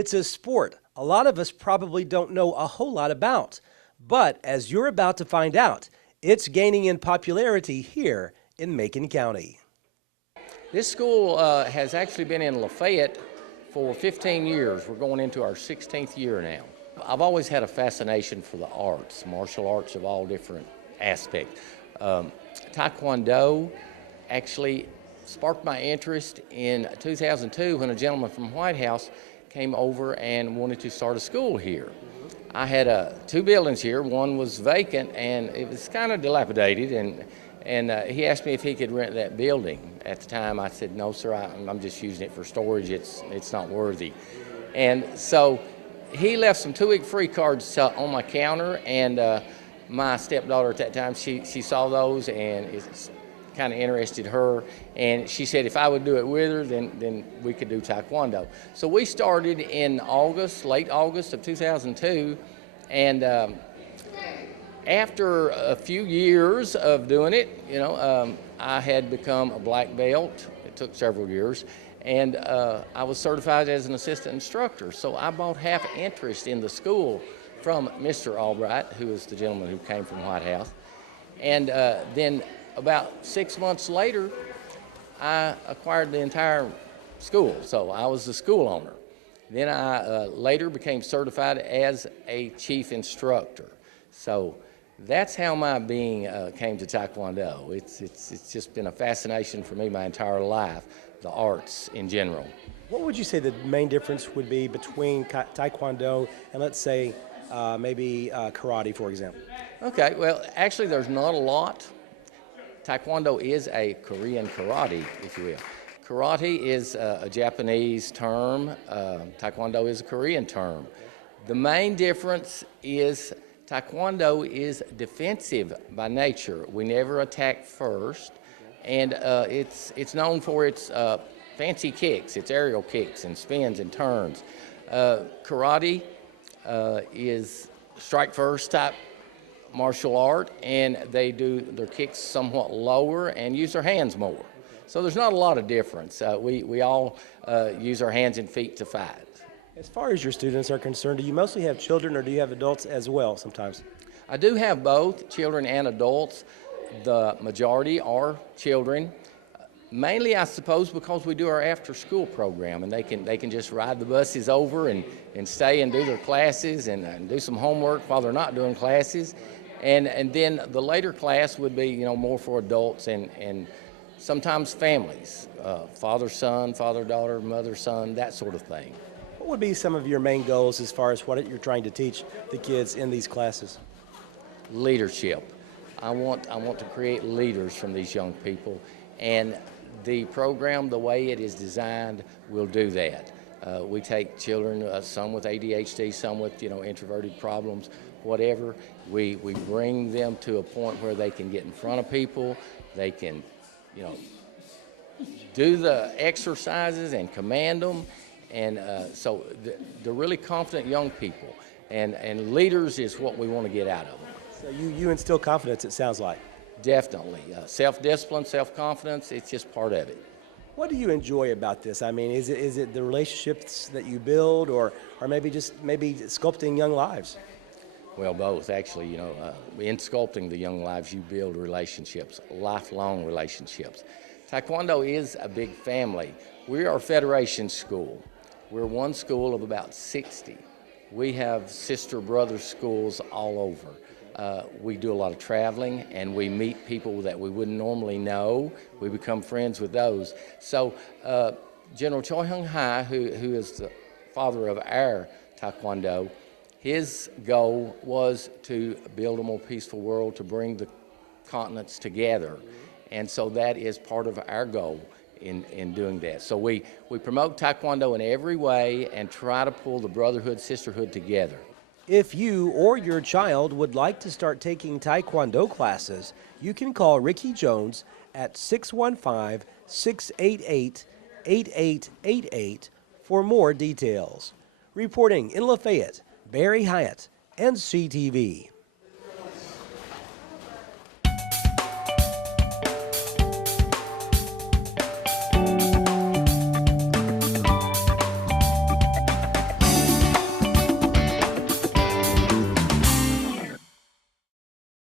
It's a sport a lot of us probably don't know a whole lot about, but as you're about to find out, it's gaining in popularity here in Macon County. This school has actually been in Lafayette for 15 years. We're going into our 16th year now. I've always had a fascination for the arts, martial arts of all different aspects. Taekwondo actually sparked my interest in 2002 when a gentleman from White House came over and wanted to start a school here. I had two buildings here. One was vacant and it was kind of dilapidated, and he asked me if he could rent that building. At the time I said, no sir, I'm just using it for storage, it's not worthy. And so he left some 2-week free cards on my counter, and my stepdaughter at that time, she saw those and it's kind of interested her, and she said if I would do it with her, then we could do Taekwondo. So we started in August, late August of 2002, and after a few years of doing it, I had become a black belt. It took several years, and I was certified as an assistant instructor. So I bought half interest in the school from Mr. Albright, who was the gentleman who came from White House. And then about 6 months later, I acquired the entire school. So I was the school owner. Then I later became certified as a chief instructor. So that's how my being came to Taekwondo. It's just been a fascination for me my entire life, the arts in general. What would you say the main difference would be between Taekwondo and, let's say, maybe karate, for example? Okay, well, actually there's not a lot. Taekwondo is a Korean karate, if you will. Karate is a Japanese term. Taekwondo is a Korean term. The main difference is Taekwondo is defensive by nature. We never attack first, and it's known for its fancy kicks, its aerial kicks and spins and turns. Karate is strike first type martial art, and they do their kicks somewhat lower and use their hands more. So there's not a lot of difference. We all use our hands and feet to fight. As far as your students are concerned, do you mostly have children or do you have adults as well sometimes? I do have both children and adults. The majority are children. Mainly, I suppose, because we do our after-school program, and they can just ride the buses over and stay and do their classes and do some homework while they're not doing classes. And then the later class would be, more for adults and sometimes families, father-son, father-daughter, mother-son, that sort of thing. What would be some of your main goals as far as what you're trying to teach the kids in these classes? Leadership. I want to create leaders from these young people, and the program, the way it is designed, will do that. We take children, some with ADHD, some with introverted problems, whatever. We bring them to a point where they can get in front of people, they can do the exercises and command them, and so they're really confident young people, and leaders is what we want to get out of them. So you instill confidence, it sounds like. Definitely. Self-discipline, self-confidence, it's just part of it. What do you enjoy about this? I mean, is it the relationships that you build, or maybe sculpting young lives? Well, both, actually. In sculpting the young lives, you build relationships, lifelong relationships. Taekwondo is a big family. We are a federation school. We're one school of about 60. We have sister-brother schools all over. We do a lot of traveling, and we meet people that we wouldn't normally know. We become friends with those. So General Choi Hung Hai, who is the father of our Taekwondo, his goal was to build a more peaceful world, to bring the continents together. And so that is part of our goal in doing that. So we promote Taekwondo in every way and try to pull the brotherhood, sisterhood together. If you or your child would like to start taking Taekwondo classes, you can call Ricky Jones at 615-688-8888 for more details. Reporting in Lafayette, Barry Hyatt, NCTV.